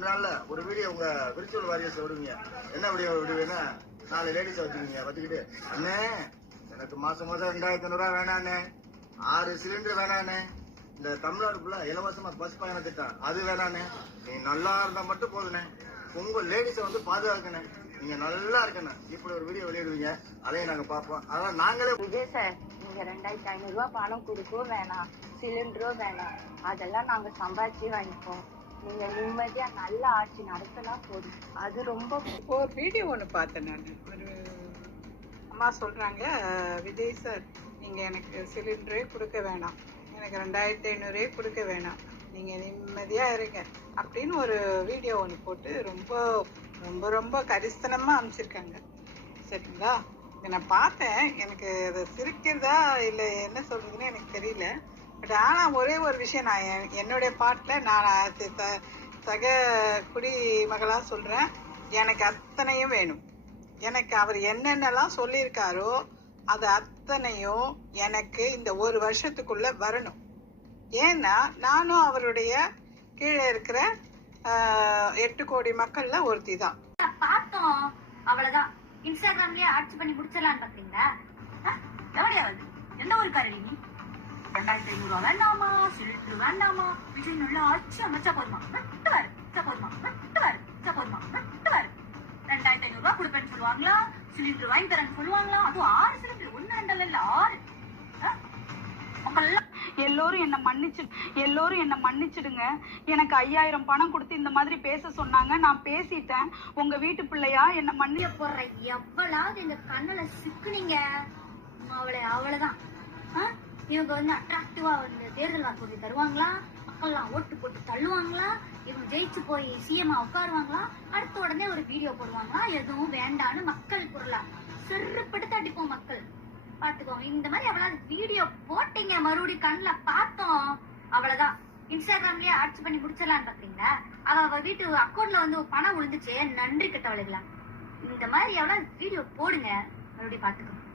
2 நாள்ல ஒரு வீடியோ உங்க விர்ச்சுவல் வாரியர்ஸ் விடுவீங்க. என்ன வீடியோ விடுவீங்கன்னா 4 லேடிஸ் வச்சுக்கிட்டு அண்ணே எனக்கு மாசம் 2500 ரூபாய் வேணாண்ணே, 6 சிலிண்டர் வேணாண்ணே, இந்த தமிழ்நாடு ஃபுல்லா இலவசமா பஸ் பயண திட்டம் அது வேணாண்ணே, நீ நல்லா இருந்தா மட்டும் போதுண்ணே, உங்க லேடிஸை பாதுகாக்கணும், நீங்க நல்லா இருக்கணும், இப்படி ஒரு வீடியோ வெளியிடுவீங்க. அதையும் நாங்க பார்ப்போம். அதான் நாங்களே விஜய் சார், நீங்க 2500 ரூபாய் பணம் கொடுக்கவும் வேணாம், சிலிண்டரும் வேணாம், அதெல்லாம் நாங்க சம்பாதிச்சு வாங்கிப்போம். நீங்க நிம்மதியா நல்ல ஆட்சி நடத்தினா போதும். அது ரொம்ப ஒரு வீடியோ ஒன்று பார்த்தேன். நான் ஒரு அம்மா சொல்றாங்க, விஜய் சார் நீங்க எனக்கு சிலிண்டரே கொடுக்க வேணாம், எனக்கு 2500 கொடுக்க வேணாம், நீங்க நிம்மதியா இருங்க அப்படின்னு ஒரு வீடியோ ஒன்று போட்டு ரொம்ப ரொம்ப ரொம்ப கரிசனமா அமைச்சிருக்காங்க. சரிங்களா? இதை நான் பார்த்தேன். எனக்கு அதை சிரிக்கிறதா இல்லை என்ன சொல்றதுன்னு எனக்கு தெரியல. பட் ஆனால் ஒரே ஒரு விஷயம் நான் என்னுடைய பாட்டில் நான் சக குடிமகளாக சொல்கிறேன், எனக்கு அத்தனையும் வேணும். எனக்கு அவர் என்னென்னலாம் சொல்லியிருக்காரோ அது அத்தனையும் எனக்கு இந்த ஒரு வருஷத்துக்குள்ள வரணும். ஏன்னா நானும் அவருடைய கீழே இருக்கிற 8 கோடி மக்கள்ல ஒருத்தி தான். பார்த்தோம் அவ்வளவுதான். இன்ஸ்டாகிராம்லயே ஆட்சி பண்ணி முடிச்சிடலான்னு பாத்தீங்களா? எவ்வளவு எந்த ஒரு கரடி 2500 ரூபா வேண்டாமா, சிலிண்டர் வேண்டாமா, விஜய் நல்லா ஆட்சி அமைச்சா போதுமா, வெட்டுவாரு போதுமா, வெட்டுவாரு போதுமா, வெட்டுவாரு. 2500 ரூபா கொடுப்பேன்னு சொல்லுவாங்களா, சிலிண்டர் வாங்கி தரேன்னு சொல்லுவாங்களா, அதுவும் 6 சிலிண்டர், 1 2 இல்ல 6. எல்லோரும் என்ன மன்னிச்சிடுங்க. எனக்கு 5000 பணம் கொடுத்து இந்த மாதிரி பேச சொன்னாங்க, நான் பேசிட்டேன். உங்க வீட்டு பிள்ளையா என்ன மன்னிய போடுற எவ்வளவு இந்த கண்ணுல சிக்குனீங்க அவ்வளவுதான். இவங்க அட்ராக்டிவா தேர்தல் வாக்குறுதி தருவாங்களா, மக்கள்லாம் ஓட்டு போட்டு தள்ளுவாங்களா, இவங்க ஜெயிச்சு போய் சிஎம் உட்காருவாங்களா, அடுத்த உடனே ஒரு வீடியோ போடுவாங்களா, எதுவும் வேண்டான்னு மக்கள் குரலா செருப்படுத்த அடிப்போம் மக்கள். பாத்துக்கோங்க, இந்த மாதிரி எவ்வளவு வீடியோ போட்டீங்க, மறுபடியும் கண்ணுல பார்த்தோம் அவ்வளவுதான். இன்ஸ்டாகிராம்லயே ஆட்சி பண்ணி முடிச்சிடலான்னு பாத்தீங்களா? அவ வீட்டு அக்கௌண்ட்ல பணம் விழுந்துச்சு, நன்றி கெட்டவளுங்களா. இந்த மாதிரி எவ்வளவு வீடியோ போடுங்க, மறுபடியும் பாத்துக்கோங்க.